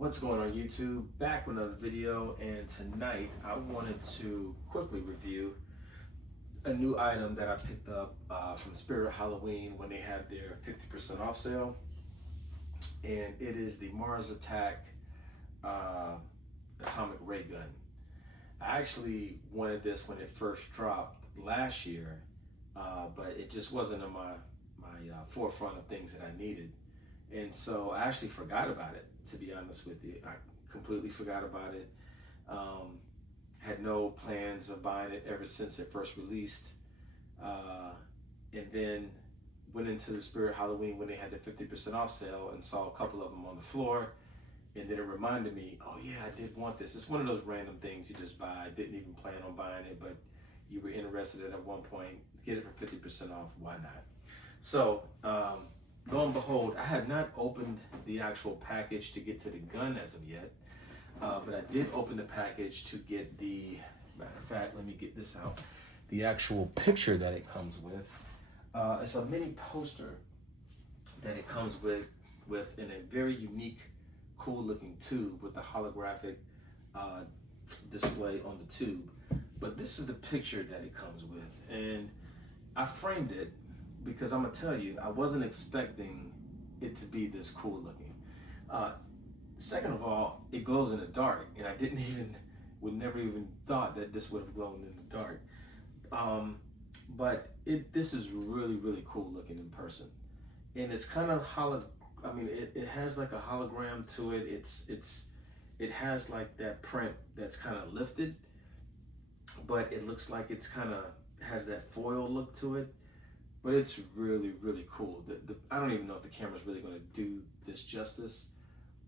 What's going on YouTube? Back with another video, and tonight I wanted to quickly review a new item that I picked up from Spirit Halloween when they had their 50% off sale, and it is the Mars Attack atomic ray gun. I actually wanted this when it first dropped last year, but it just wasn't on my forefront of things that I needed. And so I actually forgot about it, to be honest with you. I completely forgot about it. Had no plans of buying it ever since it first released. And then went into the Spirit Halloween when they had the 50% off sale and saw a couple of them on the floor. And then it reminded me, oh yeah, I did want this. It's one of those random things you just buy. Didn't even plan on buying it, but you were interested in it at one point. Get it for 50% off, why not? So, lo and behold, I had not opened the actual package to get to the gun as of yet, but I did open the package to get the, matter of fact, let me get this out, the actual picture that it comes with. It's a mini poster that it comes with in a very unique, cool looking tube with the holographic display on the tube. But this is the picture that it comes with, and I framed it because I'm gonna tell you, I wasn't expecting it to be this cool looking. Second of all, it glows in the dark, and I would never even thought that this would have glowed in the dark. But this is really, really cool looking in person, and it's kind of it has like a hologram to it. It has like that print that's kind of lifted, but it looks like it's kind of has that foil look to it. But it's really, really cool. I don't even know if the camera's really going to do this justice,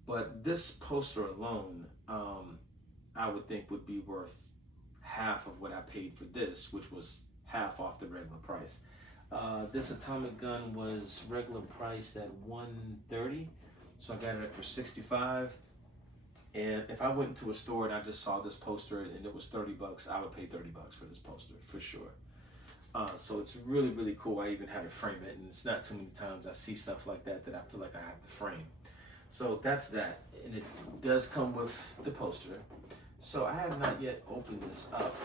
but this poster alone, I would think would be worth half of what I paid for this, which was half off the regular price. This atomic gun was regular priced at $130, so I got it for $65. And if I went into a store and I just saw this poster and it was $30, I would pay $30 for this poster for sure. So it's really, really cool. I even had to frame it, and it's not too many times I see stuff like that I feel like I have to frame. So that's that, and it does come with the poster. So I have not yet opened this up.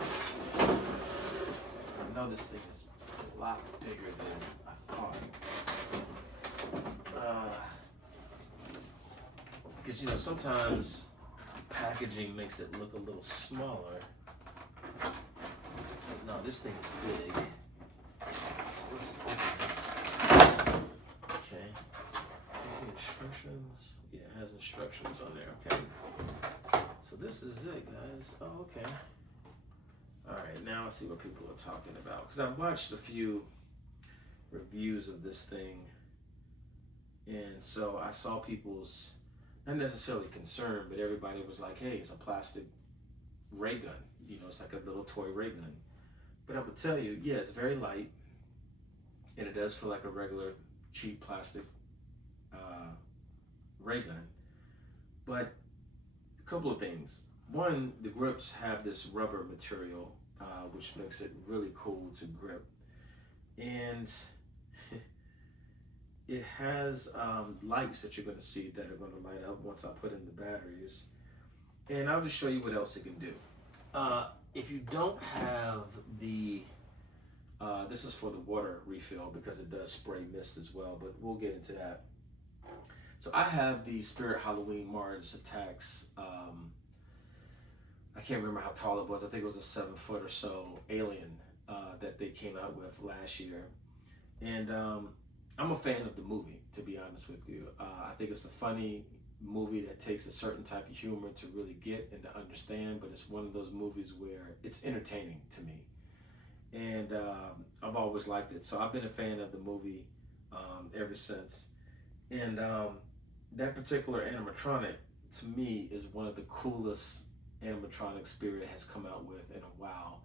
I know this thing is a lot bigger than I thought. Because sometimes packaging makes it look a little smaller. But no, this thing is big. So let's open this. Okay. Is the instructions? Yeah, it has instructions on there. Okay. So this is it, guys. Oh, okay. All right, now let's see what people are talking about. Because I've watched a few reviews of this thing, and so I saw people's, not necessarily concern, but everybody was like, hey, it's a plastic ray gun. It's like a little toy ray gun. But I would tell you, yeah, it's very light, and it does feel like a regular cheap plastic ray gun. But a couple of things. One, the grips have this rubber material, which makes it really cool to grip. And it has lights that you're going to see that are going to light up once I put in the batteries. And I'll just show you what else it can do. If you don't have the, this is for the water refill because it does spray mist as well, but we'll get into that. So I have the Spirit Halloween Mars Attacks, I can't remember how tall it was. I think it was a 7 foot or so alien that they came out with last year. And I'm a fan of the movie, to be honest with you. I think it's a funny movie that takes a certain type of humor to really get and to understand, but it's one of those movies where it's entertaining to me. And I've always liked it. So I've been a fan of the movie ever since. And that particular animatronic, to me, is one of the coolest animatronic Spirit has come out with in a while.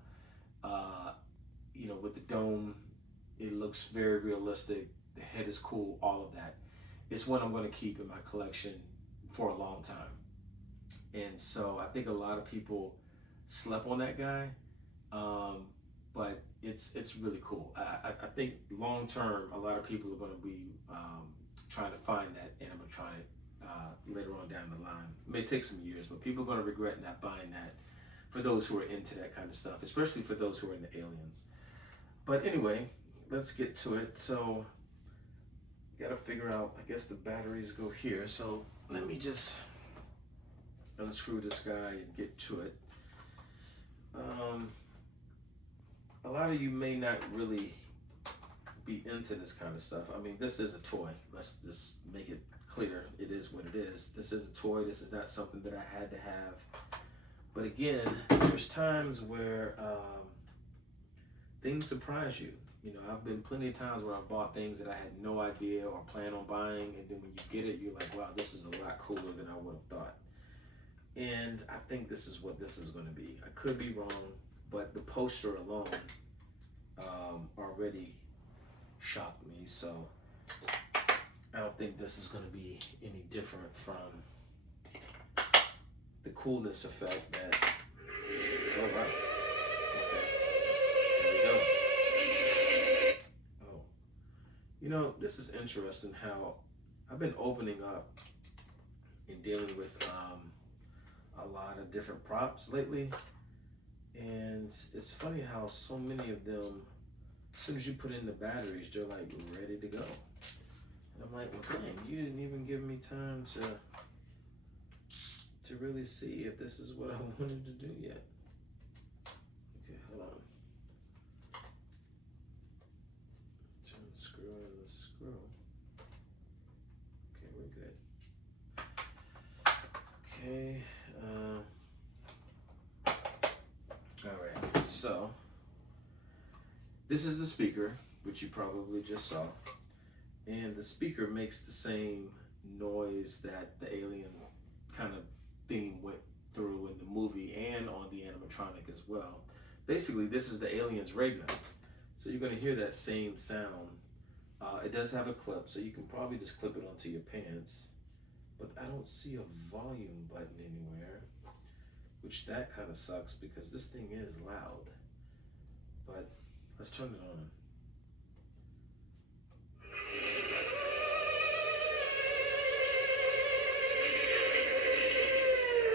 With the dome, it looks very realistic. The head is cool, all of that. It's one I'm going to keep in my collection for a long time. And so I think a lot of people slept on that guy, but it's really cool. I think long term, a lot of people are going to be trying to find that animatronic later on down the line. It may take some years, but people are going to regret not buying that for those who are into that kind of stuff, especially for those who are into aliens. But anyway, let's get to it. So, gotta figure out, I guess the batteries go here. So let me just unscrew this guy and get to it. A lot of you may not really be into this kind of stuff. I mean, this is a toy. Let's just make it clear. It is what it is. This is a toy. This is not something that I had to have. But again, there's times where things surprise you. You know, I've been plenty of times where I've bought things that I had no idea or plan on buying, and then when you get it, you're like, wow, this is a lot cooler than I would have thought. And I think this is what this is going to be. I could be wrong, but the poster alone already shocked me. So I don't think this is going to be any different from the coolness effect that, oh wow, okay, there we go. Oh, you know, this is interesting how I've been opening up and dealing with a lot of different props lately, and it's funny how so many of them, as soon as you put in the batteries, they're like ready to go. And I'm like, well, dang, you didn't even give me time to really see if this is what I wanted to do yet. Okay, hold on. Turn the screw in the screw. Okay, we're good. Okay. All right. So this is the speaker, which you probably just saw, and the speaker makes the same noise that the alien kind of theme went through in the movie and on the animatronic as well. Basically, this is the alien's ray gun. So you're going to hear that same sound. It does have a clip, so you can probably just clip it onto your pants. But I don't see a volume button anywhere, which that kind of sucks because this thing is loud. But let's turn it on.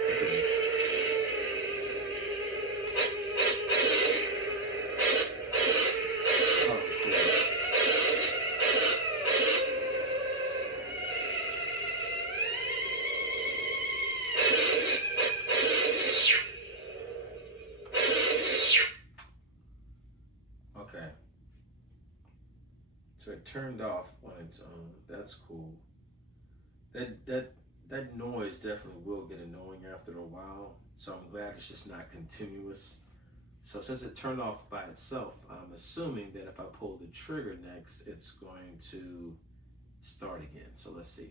Look at this. Oh, cool. Okay. So it turned off on its own. That's cool. That noise definitely will get annoying after a while. So I'm glad it's just not continuous. So since it turned off by itself, I'm assuming that if I pull the trigger next, it's going to start again. So let's see.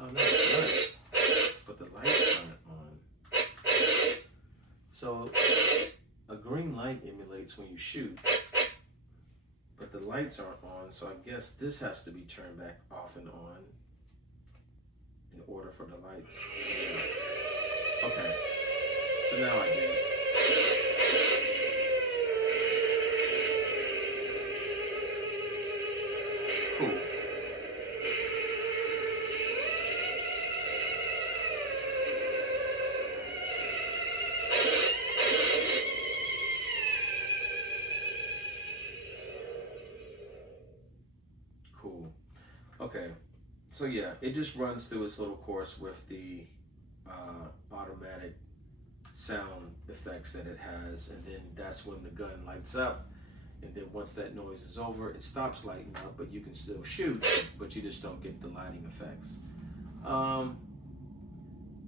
Oh no, it's not. But the lights aren't on. So a green light emulates when you shoot, but the lights aren't on. So I guess this has to be turned back off and on in order for the lights. Yeah. Okay. So now I get it. Cool. Cool. Okay. So yeah, it just runs through its little course with the automatic sound effects that it has, and then that's when the gun lights up, and then once that noise is over, it stops lighting up, but you can still shoot, but you just don't get the lighting effects. Kind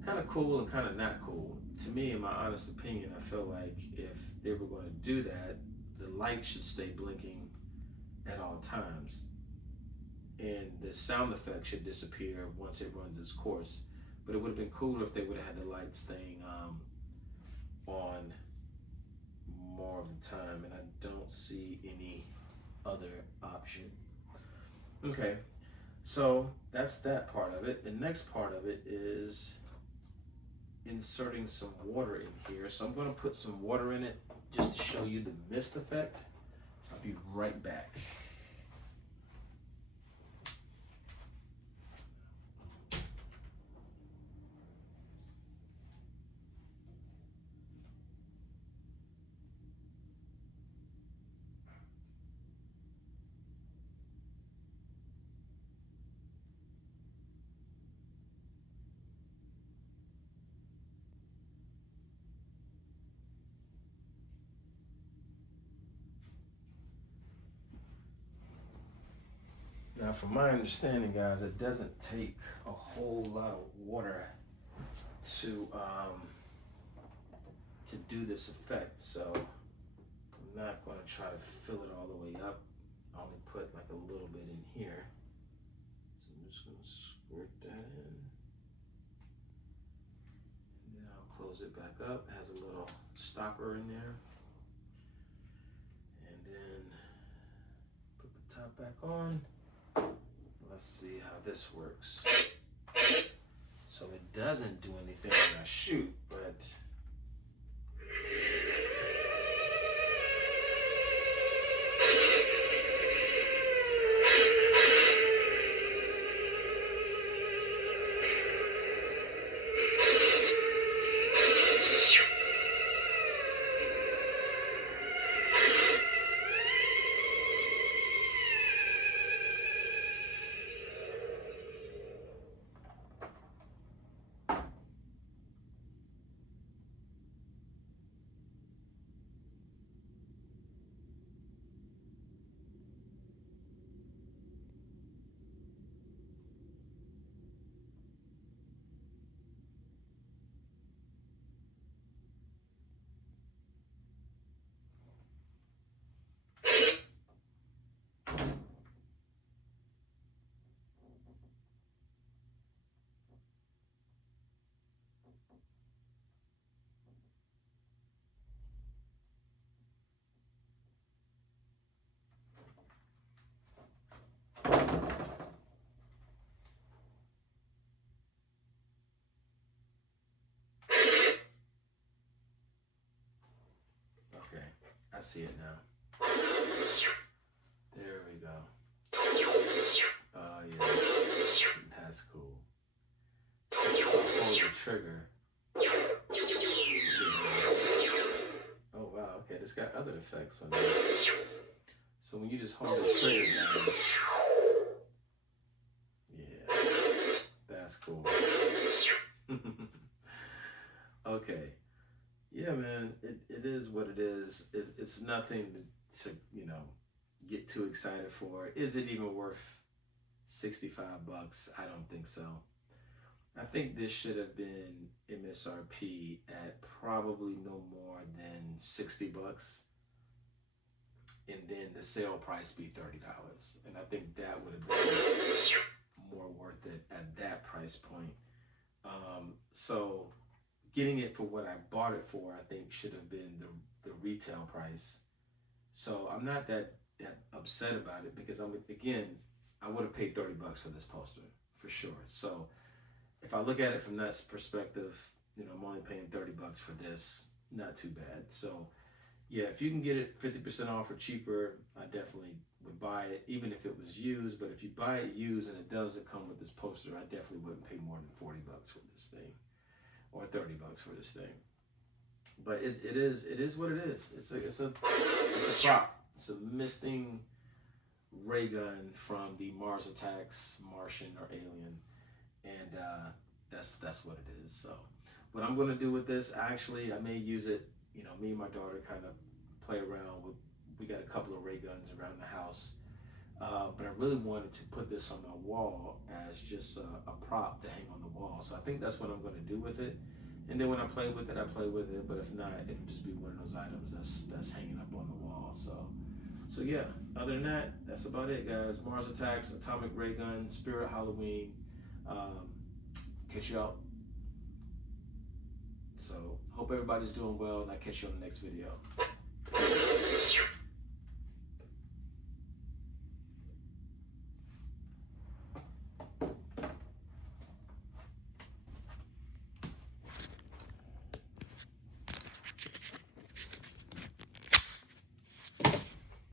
of cool and kind of not cool. To me, in my honest opinion, I feel like if they were going to do that, the light should stay blinking at all times, and the sound effect should disappear once it runs its course. But it would have been cooler if they would have had the lights staying on more of the time, and I don't see any other option. Okay, so that's that part of it. The next part of it is inserting some water in here. So I'm going to put some water in it just to show you the mist effect. So I'll be right back. from my understanding, guys, it doesn't take a whole lot of water to do this effect. So I'm not going to try to fill it all the way up. I only put like a little bit in here. So I'm just going to squirt that in. And then I'll close it back up. It has a little stopper in there. And then put the top back on. Let's see how this works. So it doesn't do anything when I shoot, but okay, I see it now. There we go. Oh yeah, that's cool. So if I hold the trigger. Yeah. Oh wow, okay, this got other effects on it. So when you just hold the trigger down, yeah, that's cool. Okay, yeah, man, it is what it is. It's nothing to get too excited for. Is it even worth $65? I don't think so. I think this should have been MSRP at probably no more than $60, and then the sale price be $30. And I think that would have been more worth it at that price point. So getting it for what I bought it for, I think should have been the retail price. So I'm not that upset about it, because I would have paid $30 for this poster for sure. So if I look at it from that perspective, I'm only paying $30 for this. Not too bad. So yeah, if you can get it 50% off or cheaper, I definitely would buy it, even if it was used. But if you buy it used and it doesn't come with this poster, I definitely wouldn't pay more than $40 for this thing, or $30 for this thing. But it is what it is. It's a prop. It's a misting ray gun from the Mars Attacks, Martian or Alien, and that's what it is. So what I'm going to do with this, actually, I may use it. Me and my daughter kind of play around with. We got a couple of ray guns around the house, but I really wanted to put this on my wall as just a prop to hang on the wall. So I think that's what I'm going to do with it. And then when I play with it, I play with it. But if not, it'll just be one of those items that's hanging up on the wall. So yeah. Other than that, that's about it, guys. Mars Attacks, Atomic Ray Gun, Spirit Halloween. Catch you out. So hope everybody's doing well, and I'll catch you on the next video. Peace.